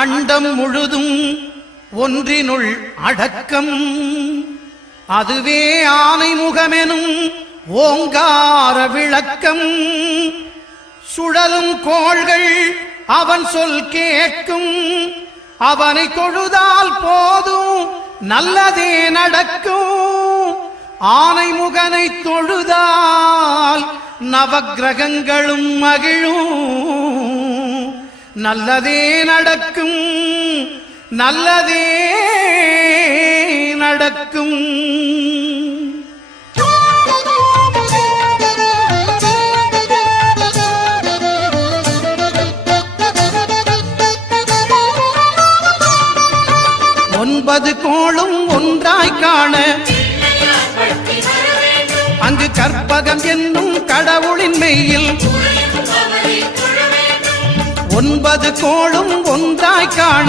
அண்டம் முழுதும் ஒன்றினுள் அடக்கம். அதுவே ஆனை முகமெனும் ஓங்கார விளக்கம். சுழலும் கோள்கள் அவன் சொல் கேட்கும். அவனை தொழுதால் போதும் நல்லதே நடக்கும். ஆனை முகனை தொழுதால் நவக்கிரகங்களும் மகிழும். நல்லதே நடக்கும், நல்லதே நடக்கும். ஒன்பது கோளும் ஒன்றாய் காண அங்கு கற்பகம் என்னும் கடவுளின் மெய்யில். ஒன்பது கோளும் ஒன்றாய் காண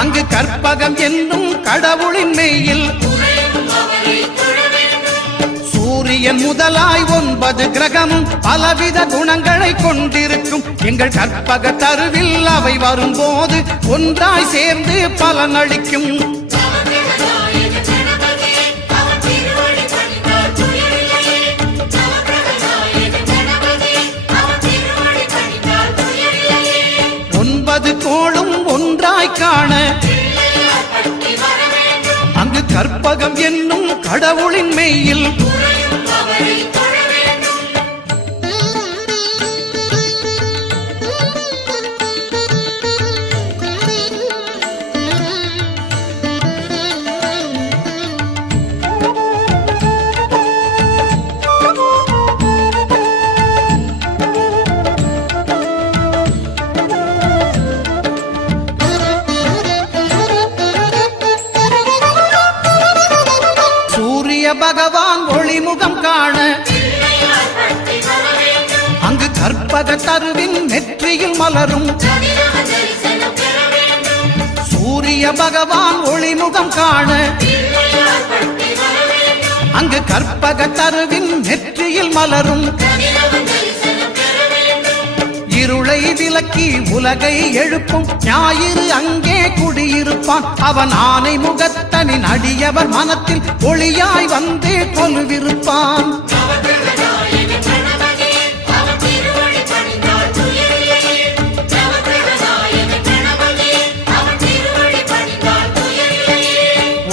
அங்கு கற்பகம் என்னும் கடவுளின் மெய்யில். சூரியன் முதலாய் 9 கிரகமும் பலவித குணங்களை கொண்டிருக்கும். எங்கள் கற்பக தருவில் அவை வரும்போது ஒன்றாய் சேர்ந்து பலனளிக்கும். கோளும் ஒன்றாய் காண அங்கு கற்பகம் என்னும் கடவுளின் மெய்யில். பகவான் ஒளிமுகம் காண அங்கு கற்பக தருவின் நெற்றியில் மலரும். சூரிய பகவான் ஒளிமுகம் காண அங்கு கற்பக தருவின் நெற்றியில் மலரும். இருளை விலக்கி உலகை எழுப்பும் ஞாயிறு அங்கே குடியிருப்பான். அவன் ஆனை முகத்தனின் அடியவர் மனத்தில் ஒளியாய் வந்து கொலுவிருப்பான்.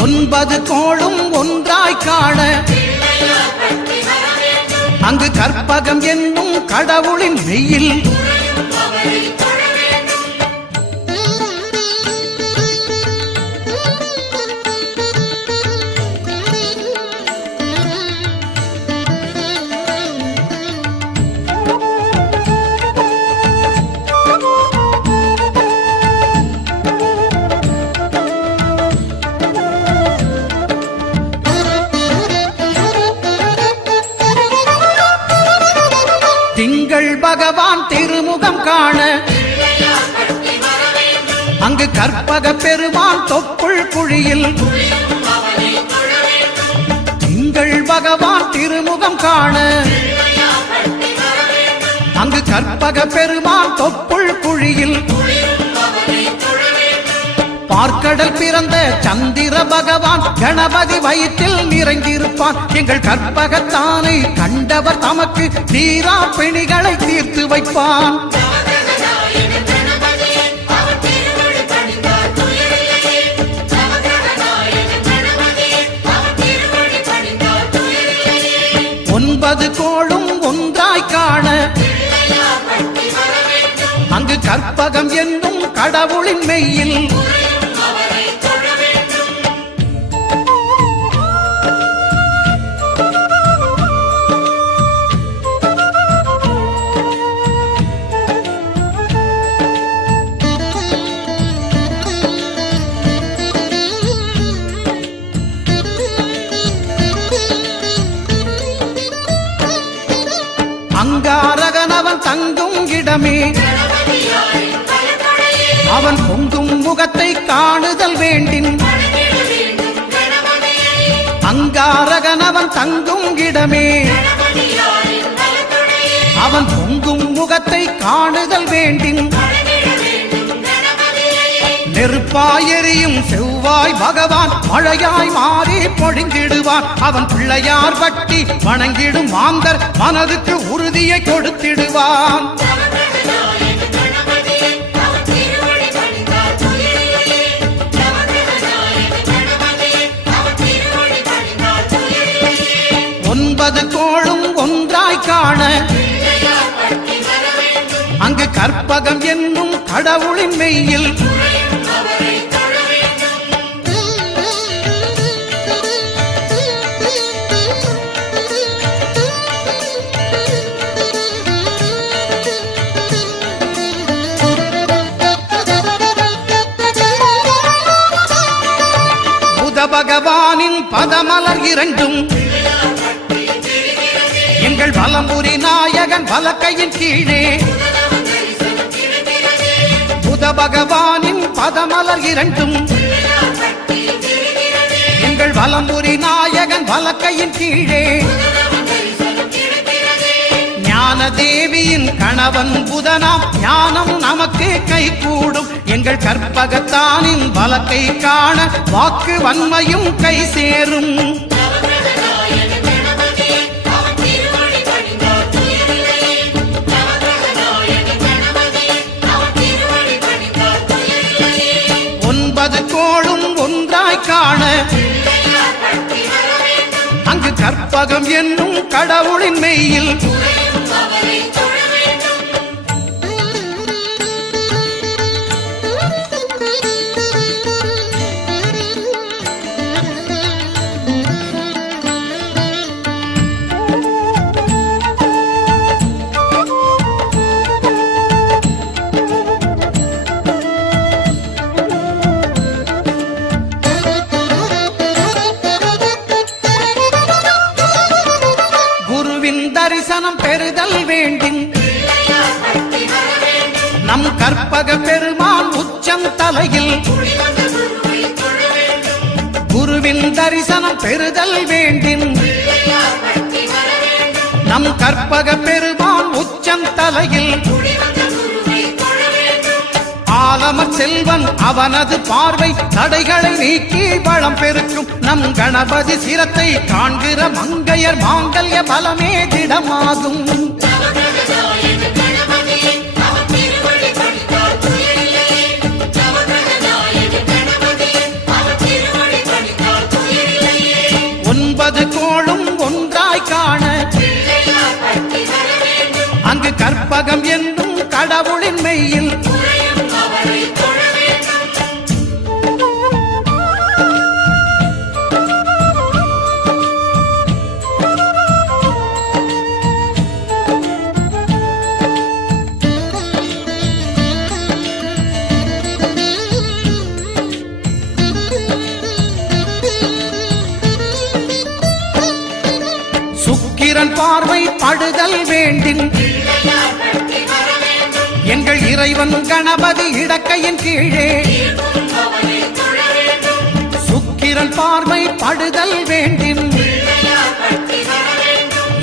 ஒன்பது கோளும் ஒன்றாய் காண அங்கு கற்பகம் என்னும் கடவுளின் மெய்யில். திங்கள் பகவான் திருமுகம் காண அங்கு கற்பக பெருமான் தொப்புள் குழியில். திங்கள் பகவான் திருமுகம் காண அங்கு கற்பக பெருமான் தொப்புள் குழியில். பார்க்கடல் பிறந்த சந்திர பகவான் கணபதி வயிற்றில் நிறைந்திருப்பான். எங்கள் கற்பகத்தானை கண்டவர் தமக்கு தீரா பிணிகளை தீர்த்து வைப்பான். ஒன்பது கோளும் ஒன்றாய் காண அங்கு கற்பகம் என்னும் கடவுளின் மெய்யில். அங்காரகனவன் தங்கும் இடமே அவன் பொங்கும் முகத்தை காணுதல் வேண்டின். அங்காரகனவன் தங்கும் இடமே அவன் பொங்கும் முகத்தை காணுதல் வேண்டின். நெருப்பாயெரியும் செவ்வாய் பகவான் மழையாய் மாறி பொழிந்திடுவான். அவன் பிள்ளையார் பட்டி வணங்கிடும் மாந்தர் மனதுக்கு உறுதியை கொடுத்திடுவான். ஒன்பது கோளும் ஒன்றாய் காண அங்கு கற்பகம் என்னும் கடவுளின் மெய்யில் புத பகவானின் பதமலர் இரண்டும் எங்கள் வலம்புரி நாயகன் வலக்கையின் கீழே புத பகவானின் பதமலர் இரண்டும் எங்கள் வலம்புரி நாயகன் வலக்கையின் கீழே ஞான தேவியின் கணவன் புதனாம் ஞானம் நமக்கு கை கூடும். எங்கள் கற்பகத்தானின் வலக்கை காண வாக்கு வன்மையும் கை சேரும். ஒன்பது கோளும் ஒன்றாய் காண அங்கு கற்பகம் என்னும் கடவுளின் மெய்யில் தரிசனம் பெறுதல் வேண்டும். நம் கற்பக பெருமான் உச்சம் தலையில் குருவின் தரிசனம் பெறுதல் வேண்டும். நம் கற்பக பெருமான் உச்சம் தலையில் ஆலமர் செல்வன் அவனது பார்வை தடைகளை நீக்கி வளம் பெருக்கும். நம் கணபதி சிரத்தை காண்கிற மங்கையர் மாங்கல்ய பலமே திடமாகும். ஒன்பது கோளும் ஒன்றாய் காண அங்கு கற்பகம் என்னும் கடவுளின் மெய்யில் சுக்கிரன் பார்வை படுதல் வேண்டின் எங்கள் இறைவன் கணபதி இடக்கையின் கீழே சுக்கிரன் பார்வை படுதல் வேண்டின்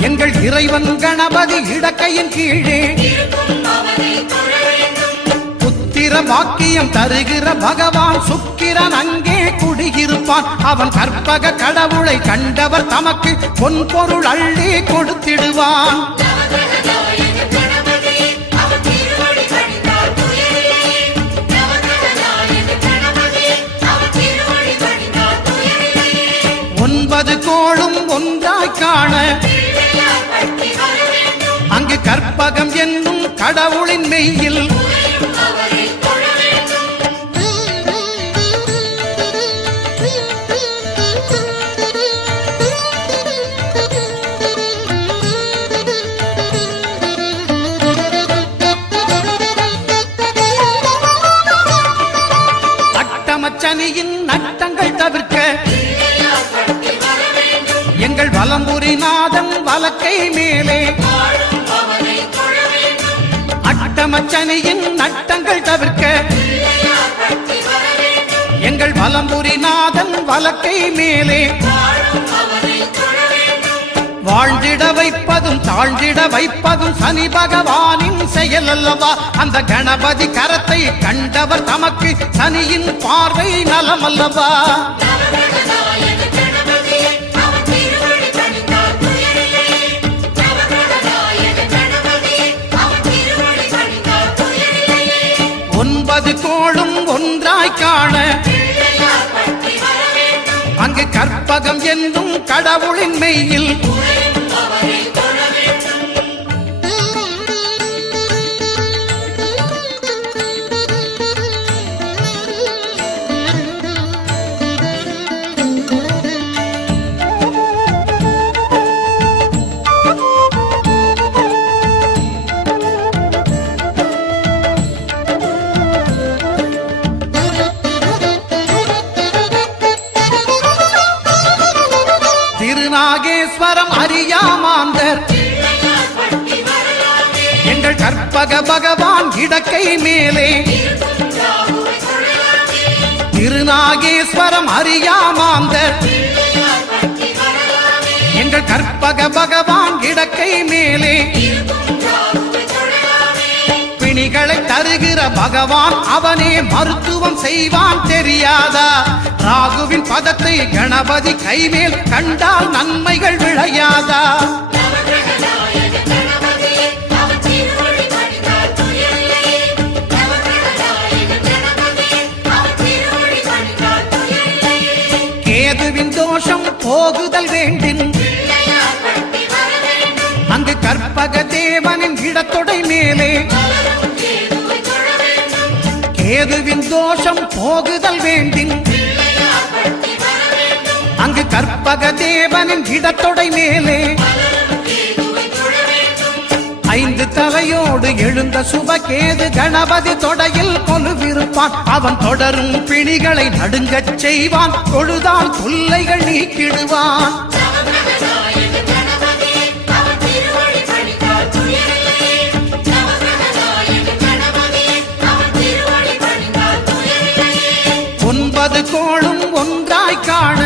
எங்கள் இறைவன் கணபதி இடக்கையின் கீழே புத்திர பாக்கியம் தருகிற பகவான் சுக்கிரன் அங்கே குடியிருப்பான். அவன் கற்பக கடவுளை கண்டவர் தமக்கு பொன்பொருள் அள்ளி கொடுத்திடுவான். ஒன்பது கோளும் ஒன்றாய் காண அங்கு கற்பகம் என்னும் கடவுளின் மெய்யில் அட்டமச்சனியின் நட்டங்கள் தவிர்க்க எங்கள் வலம்புரி நாதன் வலக்கை மேலே அட்டமச்சனியின் நட்டங்கள் தவிர்க்க எங்கள் வலம்புரி நாதன் வலக்கை மேலே வாழ்ந்திட வைப்பதும் தாழ்ந்திட வைப்பதும் சனி பகவானின் செயல் அல்லவா? அந்த கணபதி கரத்தை கண்டவர் தமக்கு சனியின் பார்வை நலம் அல்லவா? ஒன்பது கோளும் ஒன்றாய் காண அங்கு கற்பகம் என்னும் கடவுளின் மெய்யில் திருநாகேஸ்வரம் அறியாமாந்தர் எங்கள் கற்பக பகவான் இடக்கை மேலே திருநாகேஸ்வரம் அறியாமாந்தர் எங்கள் கற்பக பகவான் இடக்கை மேலே பிணிகளை தருகிற பகவான் அவனே மருத்துவம் செய்வான் தெரியாதா? ராகுவின் பதத்தை கணபதி கைமேல் கண்டால் நன்மைகள் விளையாதா? கேதுவின் தோஷம் போகுதல் வேண்டின் அங்கு கற்பக தேவனின் இடத்தொடை மேலே கேதுவின் தோஷம் போகுதல் வேண்டின் அங்கு கற்பக தேவனின் இடத்தொடை மேலே ஐந்து தலையோடு எழுந்த சுபகேது கணபதி தொடையில் கொலுவிருப்பான். அவன் தொடரும் பிணிகளை நடுங்கச் செய்வான். தொழுதால் தொல்லைகள் நீக்கிடுவான். ஒன்பது கோளும் ஒன்றாய் காண